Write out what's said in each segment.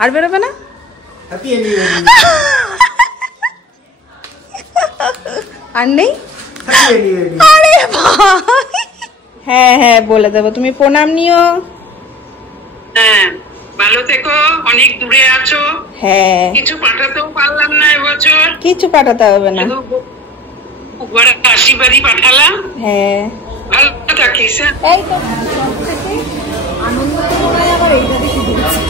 আর বেরোবে না? আর নেই? আরে ভাই, হ্যাঁ হ্যাঁ বলে দেবো, তুমি প্রণাম নিও। হ্যাঁ ভালো থেকো, অনেক দূরে আছো। হ্যাঁ কিছু পাঠাতেও পারলাম না এবছর। কিছু পাঠাতে হবে না, আশীর্বাদই পাঠালাম। হ্যাঁ ভালো থাকিস। এই তো আনন্দ আবার এইটা দেখে দিয়েছি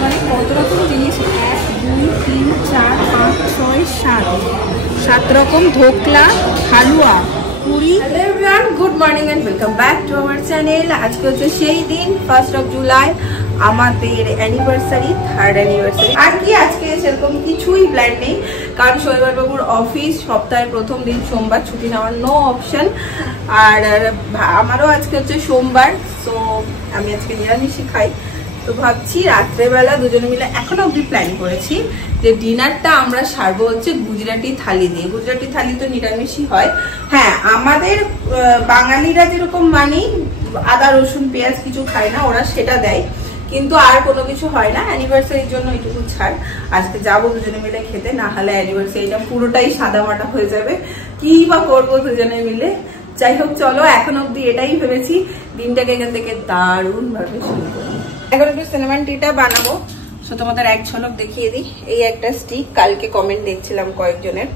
মানে কত রকম জিনিস, 1 2 3 4 5 6 7 রকম dhokla, halwa, puri. Hello everyone, good morning and welcome back to our channel. আজকে হচ্ছে সেই দিন 1 জুলাই, আমাদের অ্যানিভার্সারি, 3rd অ্যানিভার্সারি। আর কি আজকে সেরকম কিছুই প্ল্যান নেই, কারণ শৈবাল বাবুর অফিস, সপ্তাহের প্রথম দিন সোমবার, ছুটি নেওয়ার নো অপশন। আর আমারও আজকে হচ্ছে সোমবার, সো আমি আজকে নিরামিষই খাই। তো ভাবছি রাত্রেবেলা দুজনে মিলে এখনো অব্দি প্ল্যান করেছি যে ডিনারটা আমরা সারবো হচ্ছে গুজরাটি থালি দিয়ে। গুজরাটি থালি তো নিরামিষই হয়। হ্যাঁ, আমাদের বাঙালিরা যেরকম মানি আদা রসুন পেঁয়াজ কিছু খায় না, ওরা সেটা দেয়, কিন্তু আর কোনো কিছু হয় না। অ্যানিভার্সারির জন্য এইটুকু ছাড়। আজকে যাবো দুজনে মিলে খেতে, না হলে অ্যানিভার্সারিটা পুরোটাই সাদা মাটা হয়ে যাবে। কি বা করবো দুজনে মিলে, যাই হোক চলো, এখন অব্দি এটাই ভেবেছি। দিনটাকে এখান থেকে দারুণ ভাবে শুরু করবো। এখন একটু সিনেমান টিটা বানাবো, সো তোমাদের এক ঝলক দেখিয়ে দিই। এই একটা স্টিক, কালকে কমেন্ট দেখছিলাম কয়েকজনের,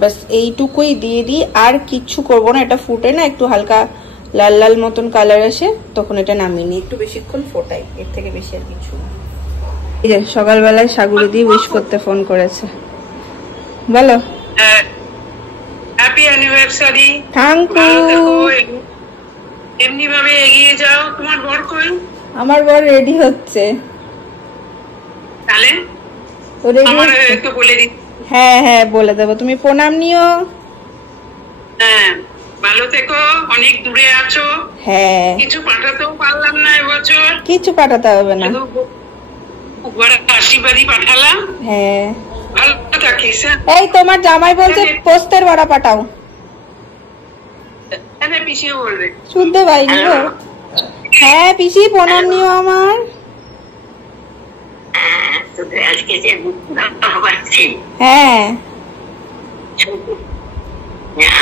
বাস এইটুকুই দিয়ে দিই, আর কিচ্ছু করবো না। এটা ফুটে না একটু হালকা লাল লাল মতন কালার আসে, তখন এটা নামিয়ে নিই, একটু বেশিক্ষণ ফোটাই, এর থেকে বেশি আর কিছু না। এই যে সকালবেলায় সাগুরি দিয়ে উইশ করতে ফোন করেছে, বলো হ্যাপি অ্যানিভার্সারি। Thank you. এমনি ভাবে এগিয়ে যাও। তোমার বর কই? আমার বর রেডি হচ্ছে। তাহলে একটু বলে দিই। হ্যাঁ হ্যাঁ বলে দেবো, তুমি প্রণাম নিও। হ্যাঁ ভালো থেকো, অনেক দূরে আছো। হ্যাঁ কিছু পাঠাতেও পারলাম না এবছর। কিছু পাঠাতে হবে না, আশীর্বাদই পাঠালাম। হ্যাঁ ভালো থাকিস। এই তোমার জামাই বলছে পোস্তের বড়া পাঠাও। হ্যাঁ পিসিও বলবে। শুনতে পাইনি গো। হ্যাঁ পিসি প্রণাম নিও আমার। আজকে যে পাচ্ছি, হ্যাঁ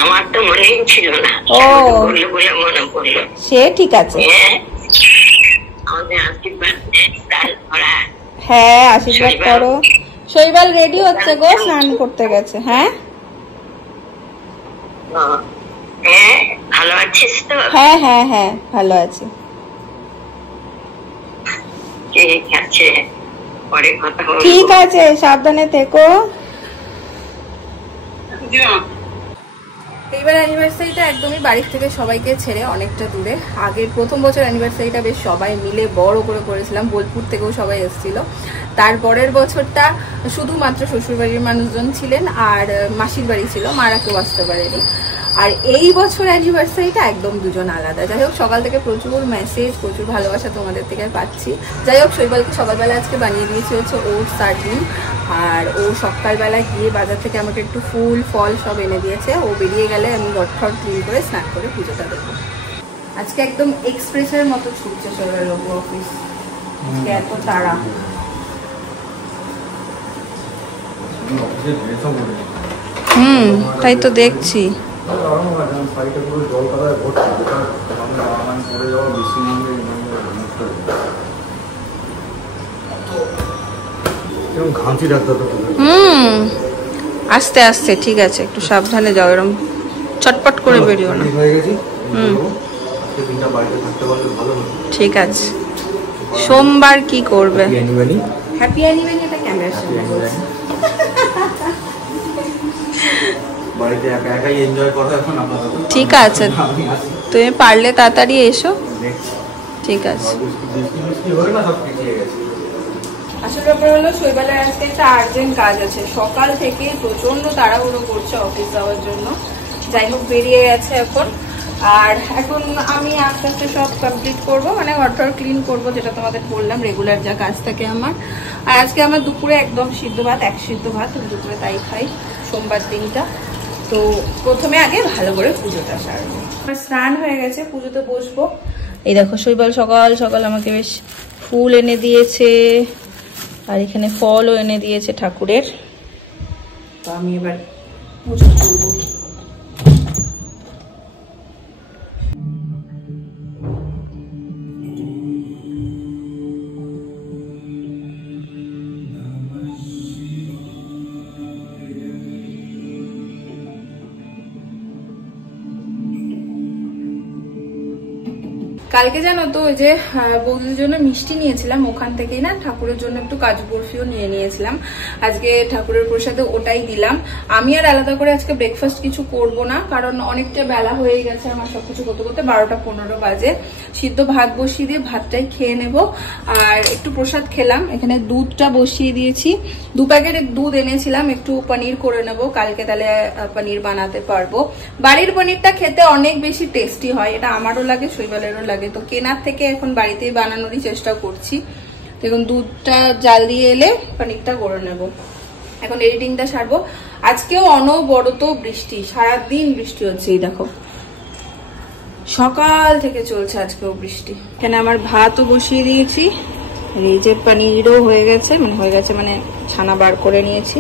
আমার তো মনেই ছিল না, ও বলে মনে পড়লো। সে ঠিক আছে, হ্যাঁ আশীর্বাদ করো। শৈবাল রেডি হচ্ছে গো, স্নান করতে গেছে। হ্যাঁ ভালো আছিস তো? হ্যাঁ হ্যাঁ হ্যাঁ ভালো আছি। ঠিক আছে, পরে কথা বলবো। ঠিক আছে, সাবধানে থেকো। এইবার অ্যানিভার্সারিটা একদমই বাড়ির থেকে সবাইকে ছেড়ে অনেকটা দূরে। আগের প্রথম বছর অ্যানিভার্সারিটা বেশ সবাই মিলে বড় করে করেছিলাম, বোলপুর থেকেও সবাই এসেছিল। তারপরের বছরটা শুধুমাত্র শ্বশুরবাড়ির মানুষজন ছিলেন আর মাসির বাড়ি ছিল, মারা কেউ আসতে পারেনি। আর এই বছর অ্যানিভার্সারিটা একদম দুজন আলাদা। যাই হোক, সকাল থেকে প্রচুর মেসেজ, প্রচুর ভালোবাসা তোমাদের থেকে পাচ্ছি। যাই হোক, শৈবালকে সকালবেলা আজকে বানিয়ে দিয়েছি হচ্ছে ওটস চাটনি, আর ও সকালবেলা গিয়ে বাজার থেকে আমাকে একটু ফুল ফল সব এনে দিয়েছে। ও বেরিয়ে গেলে আমি ঘর ক্লিন করে স্নান করে পুজোটা দেবো। আজকে একদম এক্সপ্রেসের মতো ছুটছে শৈবাল বাবু অফিস, আজকে এত তাড়া। তাই তো দেখছি। আস্তে আস্তে, ঠিক আছে, একটু সাবধানে যাও, এরকম চটপট করে বেরিও না। ঠিক আছে। সোমবার কি করবে? Happy anniversary. এটা ক্যামেরার সামনে বলছি। ঠিক আছে, তুমি পারলে তাড়াতাড়ি এসো। ঠিক আছে। আসল ব্যাপার হলো শৈবালের আজকে একটা আর্জেন্ট কাজ আছে, সকাল থেকে প্রচন্ড তাড়াহুড়ো করছে অফিস যাওয়ার জন্য। যাই হোক, বেরিয়ে গেছে এখন। আর এখন আমি আস্তে আস্তে সব কমপ্লিট করবো, মানে ঘর ক্লিন করবো, যেটা তোমাদের বললাম রেগুলার যা কাজ থাকে আমার। আর আজকে আমার দুপুরে একদম সিদ্ধ ভাত, 1 সিদ্ধ ভাত, দুপুরে তাই খাই সোমবার দিনটা। তো প্রথমে আগে ভালো করে পুজোটা সারবো। স্নান হয়ে গেছে, পুজোতে বসবো। এই দেখো শৈবাল সকাল সকাল আমাকে বেশ ফুল এনে দিয়েছে আর এখানে ফলও এনে দিয়েছে ঠাকুরের। তো আমি এবার পুজো করবো। কালকে জানো তো ওই যে বৌদির জন্য মিষ্টি নিয়েছিলাম, ওখান থেকেই না ঠাকুরের জন্য একটু কাজু বরফিও নিয়ে নিয়েছিলাম। আজকে ঠাকুরের প্রসাদে ওটাই দিলাম। আমি আর আলাদা করে আজকে ব্রেকফাস্ট কিছু করব না, কারণ অনেকটা বেলা হয়ে গেছে আমার সবকিছু করতে করতে, 12টা 15 বাজে। সিদ্ধ ভাত বসিয়ে দিয়ে ভাতটাই খেয়ে নেব। আর একটু প্রসাদ খেলাম। এখানে দুধটা বসিয়ে দিয়েছি, 2 প্যাকেট দুধ এনেছিলাম, একটু পনির করে নেব কালকে, তাহলে পনির বানাতে পারবো। বাড়ির পনিরটা খেতে অনেক বেশি টেস্টি হয়, এটা আমারও লাগে শৈবালেরও লাগে। তো কেনার থেকে এখন বাড়িতেই বানানোরই চেষ্টা করছি। দেখুন দুধটা জাল দিয়ে এলে পনিরটা করে নেব। এখন এডিটিংটা সারবো। আজকেও অনবরত বৃষ্টি, সারাদিন বৃষ্টি হচ্ছে। এই দেখো সকাল থেকে চলছে আজকেও বৃষ্টি। এখানে আমার ভাতও বসিয়ে দিয়েছি, এই যে পনিরও হয়ে গেছে, মানে ছানা বার করে নিয়েছি।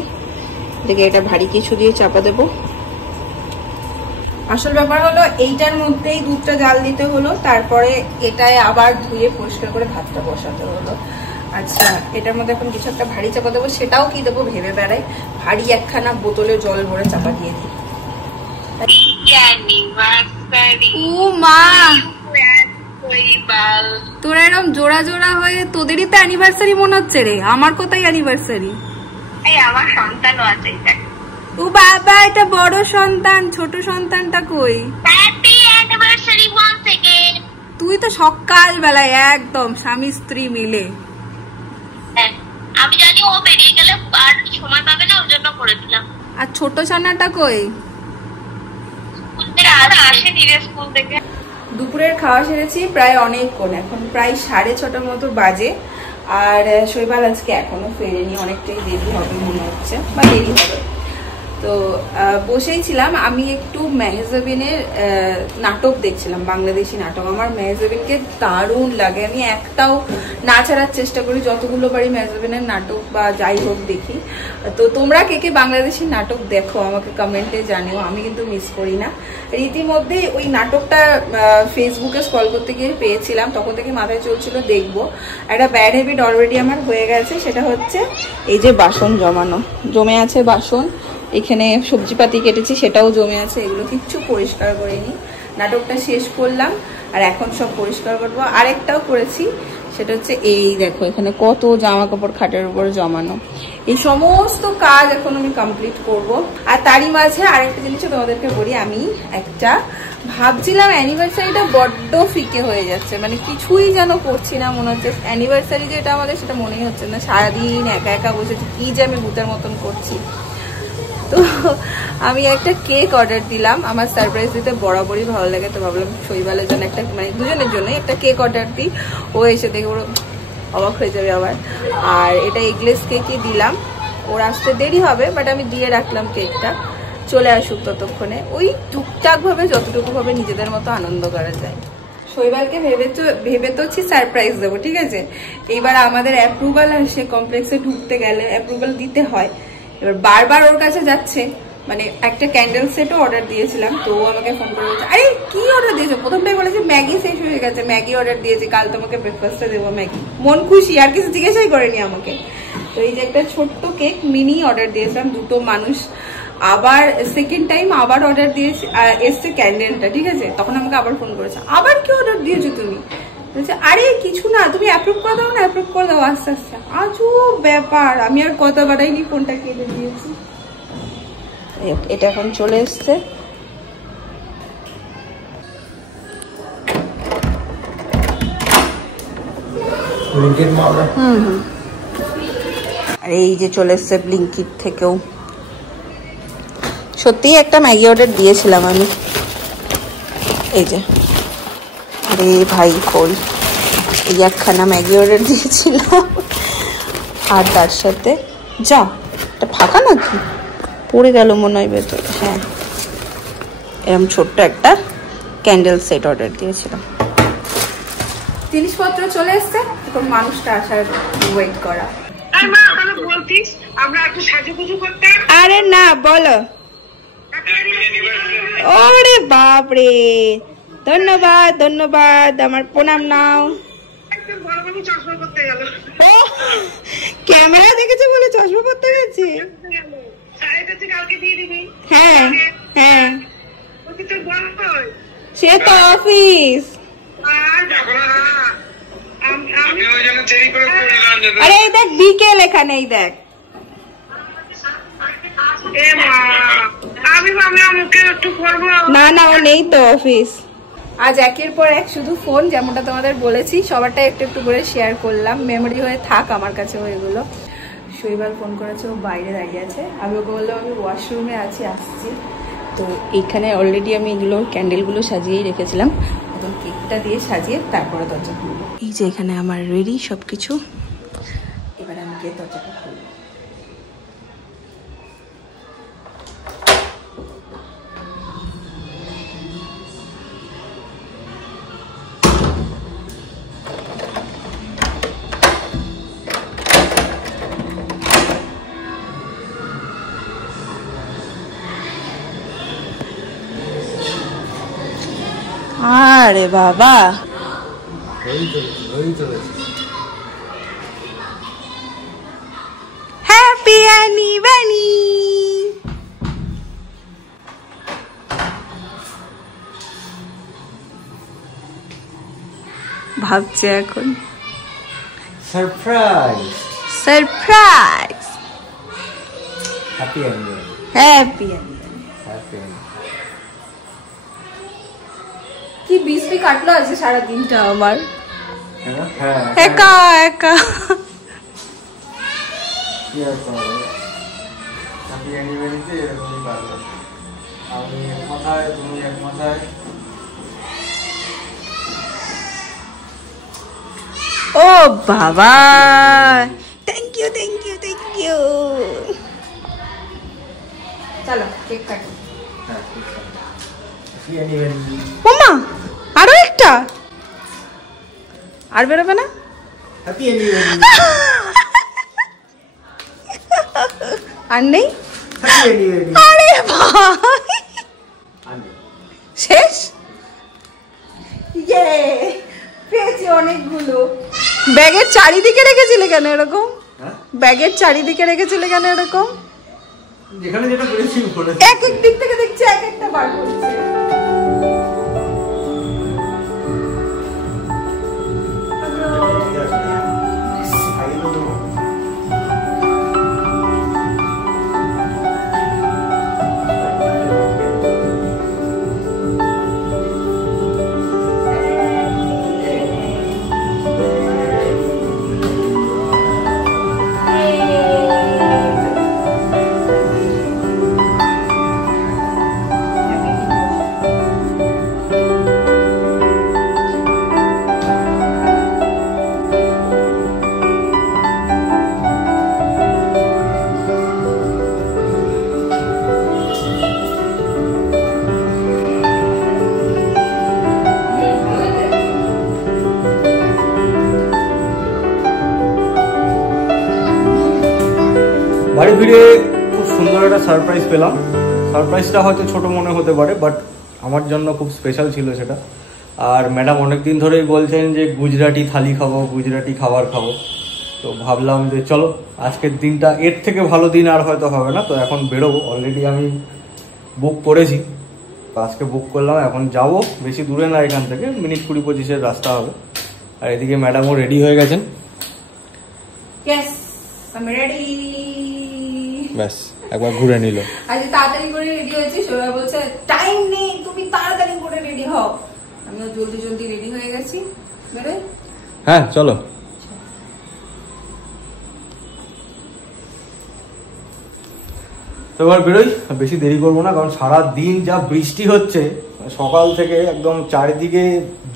দেখে এটা ভারী কিছু দিয়ে চাপা দেবো। আসল ব্যাপার হলো এইটার মধ্যেই দুধটা জাল দিতে হলো, তারপরে এটায় আবার ধুয়ে পরিষ্কার করে ভাতটা বসাতে হলো। আচ্ছা, এটার মধ্যে এখন কিছু একটা ভারী চাপা দেবো, সেটাও কি দেবো ভেবে বেড়াই। ভারী একখানা বোতলে জল ভরে চাপা দিয়ে দিই। ও মা, তোরা এরকম জোড়া জোড়া হয়ে তোদেরই তো অ্যানিভার্সারি মনে হচ্ছে রে। আমার কোথায় অ্যানিভার্সারি? আমার সন্তানও আছে। ও বাবা, এটা বড় সন্তান, ছোট সন্তানটা কই? তুই তো সকাল বেলায় একদম স্বামী স্ত্রী মিলে। আমি জানি ও বেরিয়ে গেলে আর সময় পাবে না, ওর জন্য করে দিলাম। আর ছোট ছানাটা কই? আসেনি রে স্কুল থেকে। দুপুরের খাওয়া সেরেছি প্রায় অনেকক্ষণ, এখন প্রায় 6:30 মতো বাজে। আর শৈবাল আজকে এখনো ফেরেনি, অনেকটাই দেরি হবে মনে হচ্ছে, বা দেরি হবে। তো বসেই ছিলাম, আমি একটু মেহজাবিনের নাটক দেখছিলাম, বাংলাদেশি নাটক। আমার মেহজাবিনকে দারুণ লাগে, আমি একটাও না ছাড়ার চেষ্টা করি, যতগুলো পারি মেহজাবিনের নাটক বা যাই হোক দেখি। তো তোমরা কে কে বাংলাদেশি নাটক দেখো আমাকে কমেন্টে জানিও, আমি কিন্তু মিস করি না। রীতিমধ্যে ওই নাটকটা ফেসবুকে স্ক্রল করতে গিয়ে পেয়েছিলাম, তখন থেকে মাথায় চলছিল দেখবো। একটা ব্যাড হ্যাবিট অলরেডি আমার হয়ে গেছে, সেটা হচ্ছে এই যে বাসন জমে আছে বাসন। এখানে সবজিপাতি কেটেছি, সেটাও জমে আছে, এগুলো কিচ্ছু পরিষ্কার করিনি। নাটকটা শেষ করলাম আর এখন সব পরিষ্কার করবো। আরেকটাও করেছি, সেটা হচ্ছে এই দেখো এখানে কত জামা কাপড় খাটের উপর জমানো। এই সমস্ত কাজ এখন আমি কমপ্লিট করব। আর তারই মাঝে আরেকটা জিনিসও তোমাদেরকে বলি, আমি একটা ভাবছিলাম অ্যানিভার্সারিটা বড্ড ফিকে হয়ে যাচ্ছে, মানে কিছুই যেন করছি না মনে হচ্ছে। অ্যানিভার্সারি যেটা আমাদের সেটা মনেই হচ্ছে না, সারাদিন একা একা বসেছি, কি যে আমি ভূতের মতন করছি। তো আমি একটা কেক অর্ডার দিলাম, আমার সারপ্রাইজ দিতে বরাবরই ভালো লাগে। তো ভাবলাম শৈবালের জন্য একটা, মানে দুজনের জন্য একটা কেক অর্ডার দিই। ও এসে দেখে ওর অবাক হয়ে যাবে আবার। আর এটা এগলেস কেকই দিলাম, ওর আসতে দেরি হবে, বাট আমি দিয়ে রাখলাম কেকটা, চলে আসুক ততক্ষণে। ওই টুকটাক ভাবে যতটুকু ভাবে নিজেদের মতো আনন্দ করা যায়। শৈবালকে ভেবে তো সারপ্রাইজ দেবো, ঠিক আছে। এইবার আমাদের অ্যাপ্রুভাল আসে, কমপ্লেক্সে ঢুকতে গেলে অ্যাপ্রুভাল দিতে হয়। এবার বারবার ওর কাছে যাচ্ছে, মানে একটা ক্যান্ডেল সেটও অর্ডার দিয়েছিলাম, তো ও আমাকে ফোন করে বলছে, আরে কি অর্ডার দিয়েছো? প্রথমটাই বলেছে ম্যাগি শেষ হয়ে গেছে, ম্যাগি অর্ডার দিয়েছি, কাল তোমাকে ব্রেকফাস্টে দেবো ম্যাগি। মন খুশি, আর কিছু জিজ্ঞাসাই করেনি আমাকে। তো এই যে একটা ছোট্ট কেক মিনি অর্ডার দিয়েছিলাম, 2 মানুষ। আবার সেকেন্ড টাইম আবার অর্ডার দিয়েছি, এসছে ক্যান্ডেলটা, ঠিক আছে। তখন আমাকে আবার ফোন করেছে, আবার কি অর্ডার দিয়েছো তুমি? বলছে আরে কিছু না, তুমি অ্যাপ্রুভ করে দাও না, অ্যাপ্রুভ করে দাও আস্তে আস্তে। আজব ব্যাপার, আমি আর কথা বাড়াইনি, ফোনটা কেটে দিয়েছি। এটা এখন চলে এসছে। আর এই যে চলে এসছে ব্লিঙ্কিট থেকেও। সত্যি একটা ম্যাগি অর্ডার দিয়েছিলাম আমি, এই যে। আরে ভাই কই, এই একখানা ম্যাগি অর্ডার দিয়েছিলাম। আর তার সাথে যা এটা ফাঁকা নাকি, পড়ে গেল মনে হয় ভেতরে। হ্যাঁ, এরকম ছোট্ট একটা ক্যান্ডেল সেট অর্ডার দিয়েছিলাম। জিনিসপত্র চলে এসছে, এখন মানুষটা আসার ওয়েট করা। আরে না বলো। ওরে বাপরে, ধন্যবাদ ধন্যবাদ, আমার প্রণাম নাও। ক্যামেরা দেখেছে বলে চশমা পরতে গেছে। হ্যাঁ হ্যাঁ, সে তো অফিস। আরে এই দেখ বিকেল এখানে, এই দেখ। না না, ও নেই তো অফিস। আজ একের পর এক শুধু ফোন, যেমনটা তোমাদের বলেছি সবারটা একটু একটু করে শেয়ার করলাম, মেমোরি হয়ে থাক আমার কাছে ওইগুলো। শৈবাল ফোন করেছে, ও বাইরে দাঁড়িয়ে আছে। আমি ওকে বললাম আমি ওয়াশরুমে আছি, আসছি। তো এইখানে অলরেডি আমি এগুলো ক্যান্ডেলগুলো সাজিয়েই রেখেছিলাম, এখন কেকটা দিয়ে সাজিয়ে তারপরে দরজা খুলবো। এই যে এখানে আমার রেডি সব কিছু, এবার আমি গিয়ে দরজাটা খুলবো। আরে বাবা, হ্যাপি অ্যানিভার্সারি। ভাবছে এখন surprise surprise. Happy anniversary, happy anniversary. কি বিসপি কাটলো আজকে সারা দিনটা আমার, একা একা। কি আর করবো, হ্যাপি অ্যানিভার্সারিতে এরকমই কাটলো। আমি এক মাথায়, তুমি এক মাথায়। ও বাবা, thank you thank you thank you. চলো কেক কাটো। মামা আরো একটা, আর বেরোবে না? আর নেই? আরে ভাই শেষ, পেয়েছি অনেকগুলো। ব্যাগের চারিদিকে রেখেছিলে কেন এরকম? ব্যাগের চারিদিকে রেখেছিলে কেন এরকম? যেখানে যেটা করেছি এক এক দিক থেকে দেখছি এক একটা বার করছে। বাড়ি ফিরে খুব সুন্দর একটা সারপ্রাইজ পেলাম। সারপ্রাইজটা হয়তো ছোট মনে হতে পারে, বাট আমার জন্য খুব স্পেশাল ছিল সেটা। আর ম্যাডাম অনেকদিন ধরেই বলছেন যে গুজরাটি থালি খাবো, গুজরাটি খাবার খাবো। তো ভাবলাম যে চলো আজকের দিনটা, এর থেকে ভালো দিন আর হয়তো হবে না। তো এখন বেরোবো, অলরেডি আমি বুক করেছি, আজকে বুক করলাম। এখন যাব, বেশি দূরে না এখান থেকে, মিনিট 20-25 রাস্তা হবে। আর এদিকে ম্যাডামও রেডি হয়ে গেছেন। Yes, I'm ready. ব্যাস একবার ঘুরে নিল। আজ তাড়াতাড়ি করে রেডি হয়েছি, সবাই বলছে টাইম নেই, তুমি তাড়াতাড়ি করে রেডি হও। আমিও জলদি জলদি রেডি হয়ে গেছি। বেরোই? হ্যাঁ চলো। তো এবার বেরোই, বেশি দেরি করবো না, কারণ সারা দিন যা বৃষ্টি হচ্ছে সকাল থেকে, একদম চারিদিকে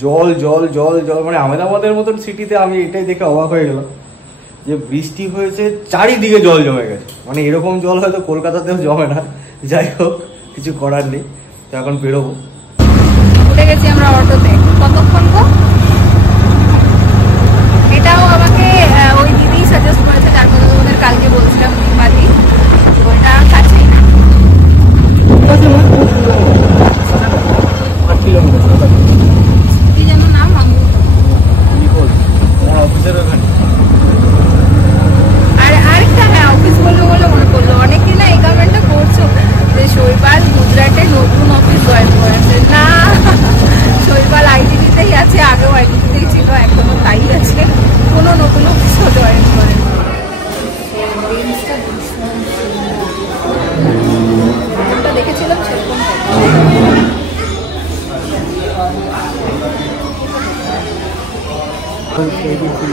জল জল জল জল। মানে আহমেদাবাদের মতন সিটিতে আমি এটাই দেখে অবাক হয়ে গেলাম যে বৃষ্টি হয়েছে, চারিদিকে জল জমে গেছে। মানে এরকম জল হয়তো কলকাতাতেও জমে না। যাই হোক, কিছু করার নেই। তো এখন বেরোবো। উঠে গেছি আমরা অটোতে। কতক্ষণ গো?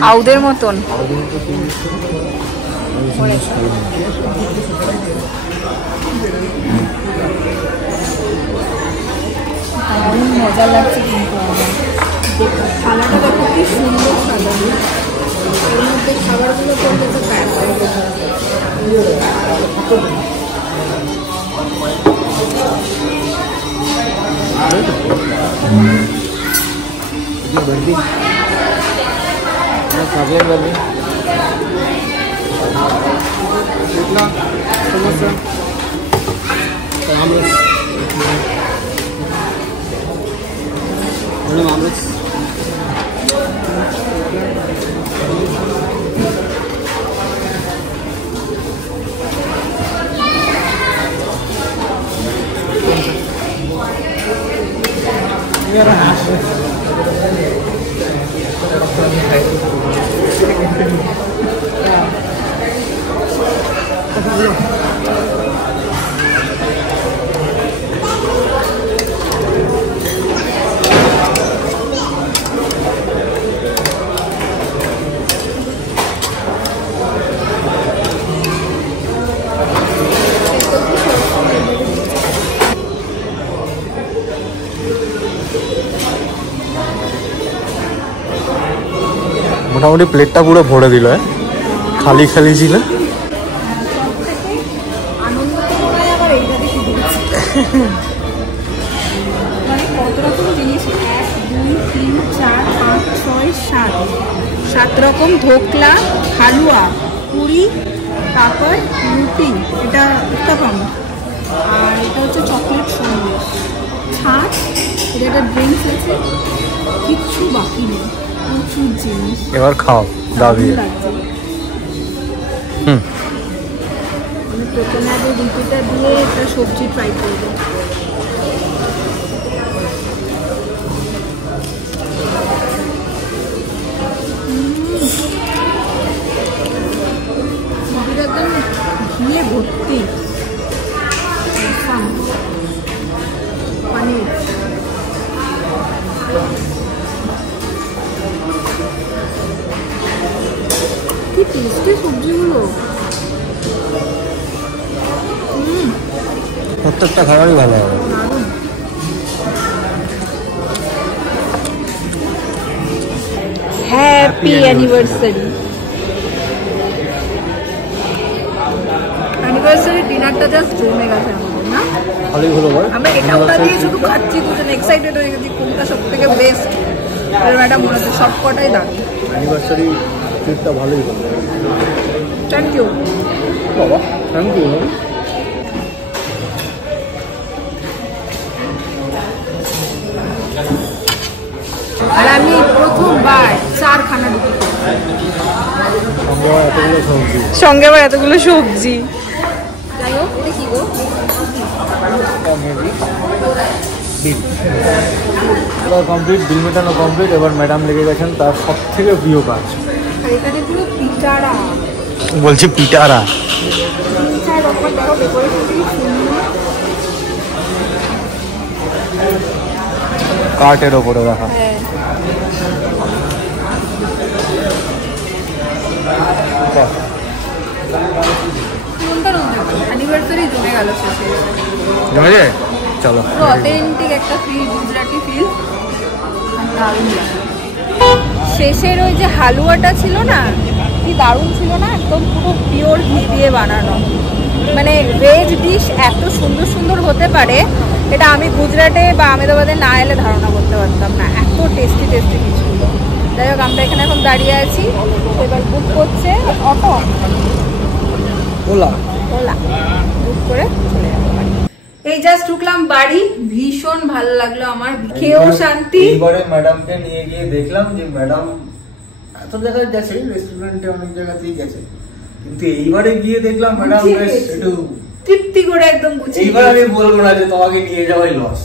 আউদের মতন। মজা লাগছে কিন্তু থালাটা দেখো কি সুন্দর সাজানো, এর মধ্যে খাবারগুলো করলে তো প্যাক হয়ে যাবে। মোটামুটি প্লেটটা পুরো ভরে দিল, খালি খালি ছিল। মানে কত রকম জিনিস, 1 2 3 4 5 6 7 7 রকম ধোকলা, হালুয়া, পুরি, পাপড়, রুটি, এটা উত্তাপাম, আর এটা হচ্ছে চকলেট সন্দেশ, ছাঁচ, এটা একটা ড্রিঙ্কস আছে, কিচ্ছু বাকি নেই, প্রচুর জিনিস। এবার খাও দাবি। আমি প্রথমে আগে রুটিটা দিয়ে একটা সবজি ট্রাই করবো। রুটিটা একদম ঘিয়ে ভর্তি, পানির কি টেস্টি সবজিগুলো। প্রত্যেকটা খাবারই ভালো হবে। Happy anniversary. অ্যানিভার্সারি ডিনারটা জাস্ট জমে গেছে আমাদের, না? ভালোই হলো বল। আমরা এটা ওটা দিয়ে শুধু খাচ্ছি, দুজন এক্সাইটেড হয়ে গেছি কোনটা সব থেকে বেস্ট। ম্যাডাম মনে হচ্ছে সব কটাই দারুণ। অ্যানিভার্সারি ট্রিপটা ভালোই হলো। থ্যাংক ইউ বাবা, থ্যাংক ইউ। আর আমি প্রথমবার 4 খানা রুটি, সঙ্গে আবার এতগুলো সবজি। যাই হোক, এটা কি গো? কমপ্লিট, বিল মেটানো কমপ্লিট। এবার ম্যাডাম লেগে গেছেন তার সব থেকে প্রিয় কাজ। আর এখানে পুরো পিঠারা, বলছি পিটারা, পিঠার ওপর দেখো ডেকোরেশন কি সুন্দর। কাঠের ওপরে রাখা। হ্যাঁ, অ্যানিভার্সারি জমে গেল শেষে। জমে যায়, চলো। পুরো অথেন্টিক একটা ফিল, গুজরাটি ফিল, দারুণ লাগে। শেষের ওই যে হালুয়াটা ছিল না, কি দারুণ ছিল না, একদম পুরো পিওর ঘি দিয়ে বানানো। মানে ভেজ ডিশ এত সুন্দর সুন্দর হতে পারে, এটা আমি গুজরাটে বা আহমেদাবাদে না এলে ধারণা করতে পারতাম না, এত টেস্টি টেস্টি কিছু। যাই হোক, আমরা এখানে এখন দাঁড়িয়ে আছি, এবার বুক করছে অটো, ওলা ওলা বুক করে চলে যাবো বাড়ি। এই জাস্ট ঢুকলাম বাড়ি, ভীষণ ভালো লাগলো আমার, খেয়েও শান্তি। এবারে ম্যাডামকে নিয়ে গিয়ে দেখলাম যে ম্যাডাম এত জায়গায় গেছে, রেস্টুরেন্টে অনেক জায়গাতেই গেছে, কিন্তু এইবারে গিয়ে দেখলাম ম্যাডাম বেশ একটু তৃপ্তি করে একদম গুছিয়ে। এইবার আমি বলবো না যে তোমাকে নিয়ে যাওয়াই লস।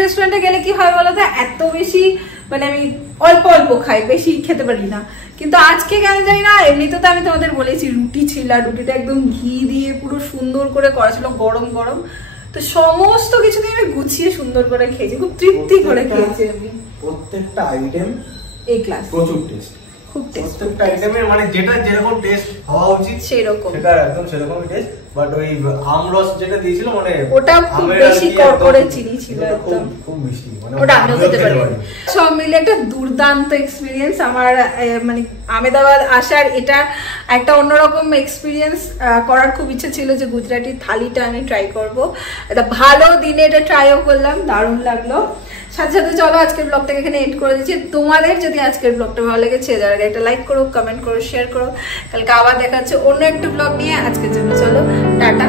রেস্টুরেন্টে গেলে কি হয় বলতো, এত বেশি মানে আমি অল্প অল্প খাই, বেশি খেতে পারি না। কিন্তু আজকে কেন জানি না, এমনিতে তো আমি তোমাদের বলেছি রুটি ছিল, রুটিটা একদম ঘি দিয়ে পুরো সুন্দর করে করা ছিল, গরম গরম। তো সমস্ত কিছু দিয়ে আমি গুছিয়ে সুন্দর করে খেয়েছি, খুব তৃপ্তি করে খেয়েছি আমি। প্রত্যেকটা আইটেম এই ক্লাস প্রচুর টেস্ট, খুব টেস্ট, প্রত্যেকটা আইটেমের মানে যেটা যেরকম টেস্ট হওয়া উচিত সেরকম, সেটা একদম সেরকমই টেস্ট। বাট ওই আমরস যেটা দিয়েছিল মানে ওটা খুব বেশি করকরে চিনি ছিল, একদম খুব মিষ্টি, মানে ওটা আমিও খেতে পারি। সব মিলে একটা দুর্দান্ত এক্সপিরিয়েন্স আমার, মানে আহমেদাবাদ আসার এটা একটা অন্যরকম এক্সপিরিয়েন্স করার খুব ইচ্ছে ছিল যে গুজরাটি থালিটা আমি ট্রাই করব। এটা ভালো দিনে এটা ট্রাইও করলাম, দারুণ লাগলো। সাথে সাথে চলো আজকের ব্লগটাকে এখানে এন্ড করে দিচ্ছি। তোমাদের যদি আজকের ব্লগটা ভালো লেগেছে যারা একটা লাইক করো, কমেন্ট করো, শেয়ার করো। কালকে আবার দেখা হচ্ছে অন্য একটা ব্লগ নিয়ে। আজকের জন্য চলো টাটা।